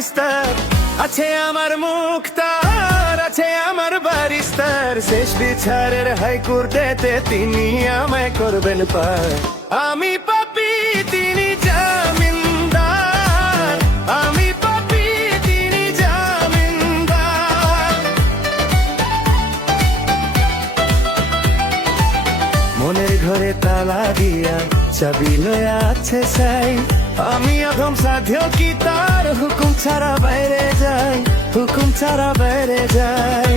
Barrister, আছে আমার মুক্তার, আছে আমার বারিস্টার। শেষ বিচারের হাইকোর্টেতে তিনি আমায় করবেন পার। আমি পাপী, তিনি জামিনদার। আমি পাপী, তিনি জামিনদার। মনের ঘরে তালা দিয়া চাবি লয়া আছে সাই। আমি অধম সাধ্য কি তার হুকুম ছাড়া বাইরে যাই, হুকুম ছাড়া বাইরে যাই।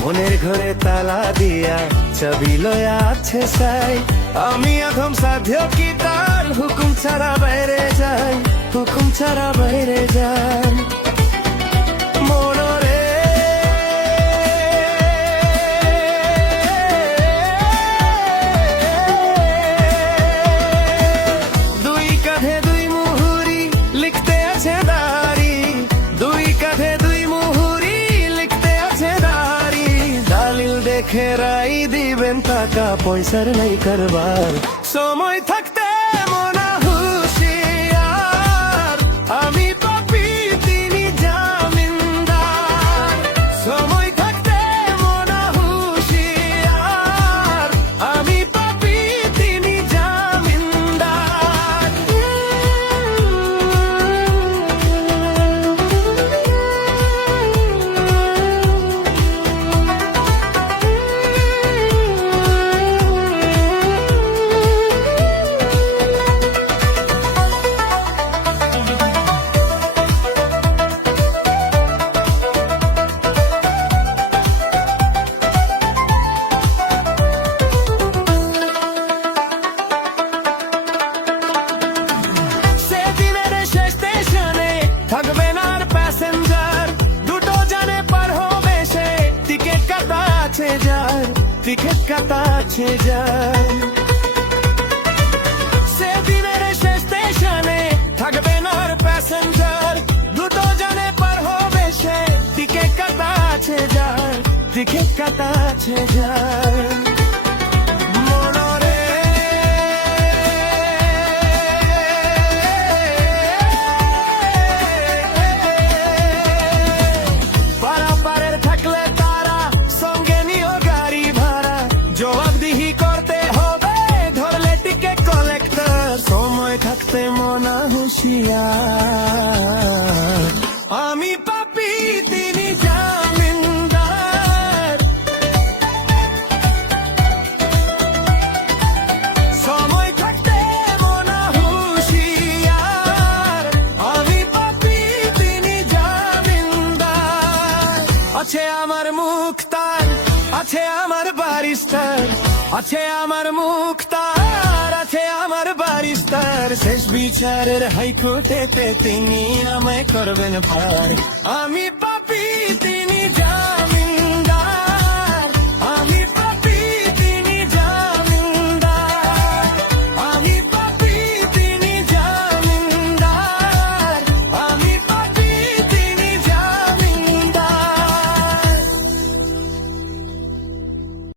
মনের ঘরে তালা দিয়া চাবি লয়া আছে সাই। আমি অধম সাধ্য কি তার হুকুম ছাড়া বাইরে যাই, হুকুম ছাড়া বাইরে যাই। মনরে খেরাই দিবেন টাকা পয়সার নাই কারবার। সময় থাকতে মনা হুঁশিয়ার। আমি পাপী, তিনি জামিনদার। সময় থাকতে মনা হুঁশিয়ার। আমি পাপী, তিনি জামিনদার। টিকিট কাটা আছে যার। সেদিনের শেষ স্টেশনে থাকবে না আর প্যাসেঞ্জার। দুটো জানে পার হবে সে, টিকিট কাটা আছে যার, টিকিট কাটা আছে যার। থাকতে মনা হুঁশিয়ার। আমি পাপী, তিনি জামিনদার। সময় থাকতে মনা হুঁশিয়ার। আমি পাপী, তিনি জামিনদার। আছে আমার মুক্তার, আছে আমার বারিস্টার, আছে আমার মুক্তার, আছে আমার বারিস্টার। শেষ বিচারের হাইকোর্টেতে তিনি আমায় করবেন পার। আমি পাপী, তিনি